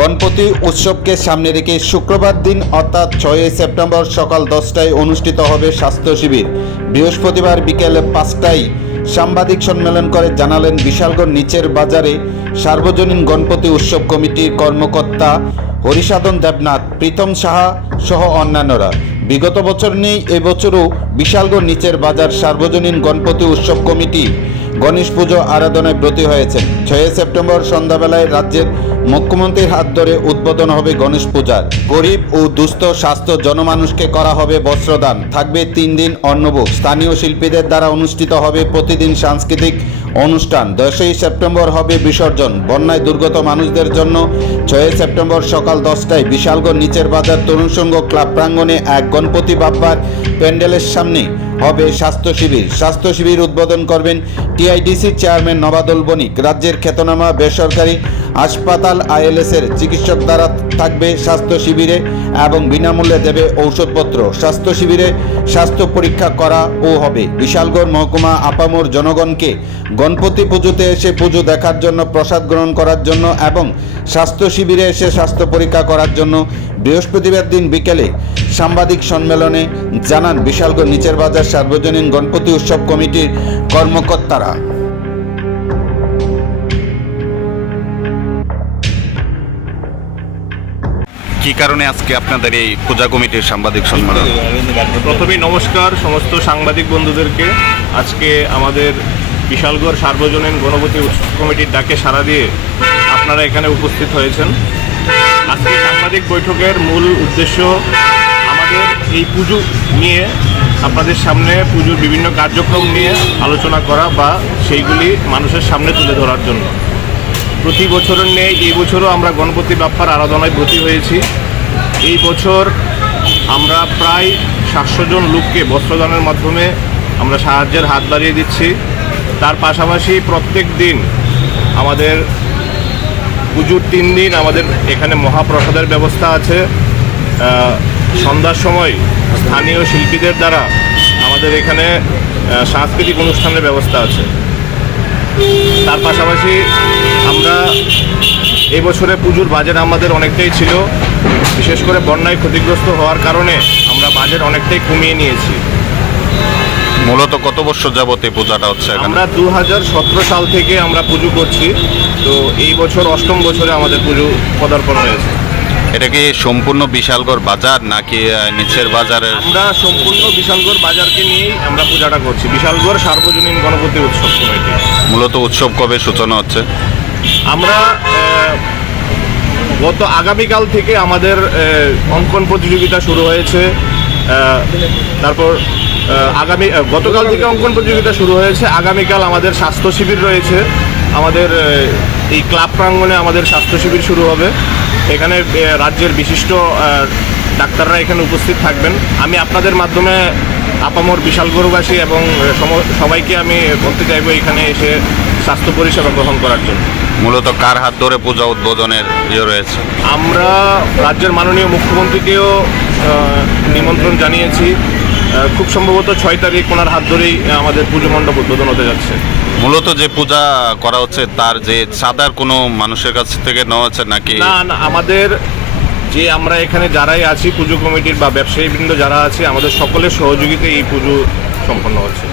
গণপতি উৎসবকে সামনে রেখে শুক্রবার দিন, অর্থাৎ ছয়ই সেপ্টেম্বর সকাল দশটায় অনুষ্ঠিত হবে স্বাস্থ্য শিবির। বৃহস্পতিবার বিকেল পাঁচটায় সাংবাদিক সম্মেলন করে জানালেন বিশালগড় নিচের বাজারে সার্বজনীন গণপতি উৎসব কমিটির কর্মকর্তা হরিসাধন দেবনাথ, প্রীতম সাহা সহ অন্যান্যরা। বিগত বছর নেই, এবছরও বিশালগড় নিচের বাজার সার্বজনীন গণপতি উৎসব কমিটি গণেশ পুজো আরাধনায় ব্রতী হয়েছেন। ছয়ই সেপ্টেম্বর সন্ধ্যাবেলায় রাজ্যের মুখ্যমন্ত্রীর হাত ধরে উদ্বোধন হবে গণেশ পূজার। গরিব ও দুস্থ স্বাস্থ্য জনমানুষকে করা হবে বস্ত্রদান। থাকবে তিন দিন অন্নভোগ। স্থানীয় শিল্পীদের দ্বারা অনুষ্ঠিত হবে প্রতিদিন সাংস্কৃতিক অনুষ্ঠান দশই সেপ্টেম্বর হবে বিসর্জন। বন্যায় দুর্গত মানুষদের জন্য ছয়ই সেপ্টেম্বর সকাল দশটায় বিশালগড় নিচের বাজার তরুণ সংঘ ক্লাব প্রাঙ্গণে এক গণপতি বাপ্পার প্যান্ডেলের সামনে হবে স্বাস্থ্য শিবির। স্বাস্থ্য শিবির উদ্বোধন করবেন টিআইডিসির চেয়ারম্যান নবাদল বণিক। রাজ্যের খ্যাতনামা বেসরকারি হাসপাতাল আইএলএসের চিকিৎসক দ্বারা থাকবে স্বাস্থ্য শিবিরে এবং বিনামূল্যে দেবে ঔষধপত্র। স্বাস্থ্য শিবিরে স্বাস্থ্য পরীক্ষা করা ও হবে। বিশালগড় মহকুমা আপামোর জনগণকে গণপতি পুজোতে এসে পুজো দেখার জন্য, প্রসাদ গ্রহণ করার জন্য এবং স্বাস্থ্য শিবিরে এসে স্বাস্থ্য পরীক্ষা করার জন্য বৃহস্পতিবার দিন বিকেলে সাংবাদিক সম্মেলনে জানান বিশালগড় নিচের বাজার সার্বজনীন গণপতি উৎসব কমিটির কর্মকর্তারা। কি কারণে আজকে আপনাদের এই পূজা কমিটির সাংবাদিক সম্মেলন? প্রথমেই নমস্কার সমস্ত সাংবাদিক বন্ধুদেরকে। আজকে আমাদের বিশালগড় সার্বজনীন গণপতি উৎসব কমিটির ডাকে সাড়া দিয়ে আপনারা এখানে উপস্থিত হয়েছেন। আজকে সাংবাদিক বৈঠকের মূল উদ্দেশ্য আমাদের এই পুজো নিয়ে, আপনাদের সামনে পুজোর বিভিন্ন কার্যক্রম নিয়ে আলোচনা করা বা সেইগুলি মানুষের সামনে তুলে ধরার জন্য। প্রতি বছরের নেই এই বছরও আমরা গণপতি বাপ্পার আরাধনায় ব্রতী হয়েছি। এই বছর আমরা প্রায় সাতশো জন লোককে বস্ত্রদানের মাধ্যমে আমরা সাহায্যের হাত বাড়িয়ে দিচ্ছি। তার পাশাপাশি প্রত্যেক দিন আমাদের পুজোর তিন দিন আমাদের এখানে মহাপ্রসাদের ব্যবস্থা আছে। সন্ধ্যার সময় স্থানীয় শিল্পীদের দ্বারা আমাদের এখানে সাংস্কৃতিক অনুষ্ঠানের ব্যবস্থা আছে। তার পাশাপাশি আমরা এবছরে পুজোর বাজেট আমাদের অনেকটাই ছিল। বিশেষ করে বন্যায় ক্ষতিগ্রস্ত হওয়ার কারণে আমরা বাজেট অনেকটাই কমিয়ে নিয়েছি। মূলত কত বছর যাবত এই পূজাটা হচ্ছে আমরা দুহাজার সতেরো সাল থেকে আমরা পুজো করছি। তো এই বছর অষ্টম বছরে আমাদের পুজো পদার্পণ হয়েছে। এটা কি সম্পূর্ণ বিশালগড় বাজার নাকি নিচের বাজারের? আমরা সম্পূর্ণ বিশালগড় বাজারকে নিয়েই আমরা পূজাটা করছি। বিশালগড় সার্বজনীন গণপতি উৎসব কমিটি। মূলত উৎসব কবে সূচনা হচ্ছে? আমরা গত আগামীকাল থেকে আমাদের অঙ্কন প্রতিযোগিতা শুরু হয়েছে তারপর আগামী গতকাল থেকে অঙ্কন প্রতিযোগিতা শুরু হয়েছে, আগামীকাল আমাদের স্বাস্থ্য শিবির রয়েছে, আমাদের এই ক্লাব প্রাঙ্গণে আমাদের স্বাস্থ্য শিবির শুরু হবে, এখানে রাজ্যের বিশিষ্ট ডাক্তাররা এখানে উপস্থিত থাকবেন। আমি আপনাদের মাধ্যমে আপামর বিশালগড়বাসী এবং সবাইকে আমি বলতে চাইব এখানে এসে স্বাস্থ্য পরিষেবা গ্রহণ করার জন্য। মূলত কার হাত ধরে পূজা উদ্বোধনের ইয়ে রয়েছে? আমরা রাজ্যের মাননীয় মুখ্যমন্ত্রীকেও নিমন্ত্রণ জানিয়েছি। খুব সম্ভবত ছয় তারিখ ওনার হাত ধরেই আমাদের পুজো মণ্ডপ উদ্বোধন হতে যাচ্ছে। মূলত যে পূজা করা হচ্ছে তার যে সাদার কোনো মানুষের কাছ থেকে নেওয়া হচ্ছে নাকি? না না আমাদের যে আমরা এখানে যারাই আছি পুজো কমিটির বা ব্যবসায়ীবৃন্দ যারা আছে আমাদের সকলের সহযোগিতায় এই পুজো সম্পন্ন হচ্ছে।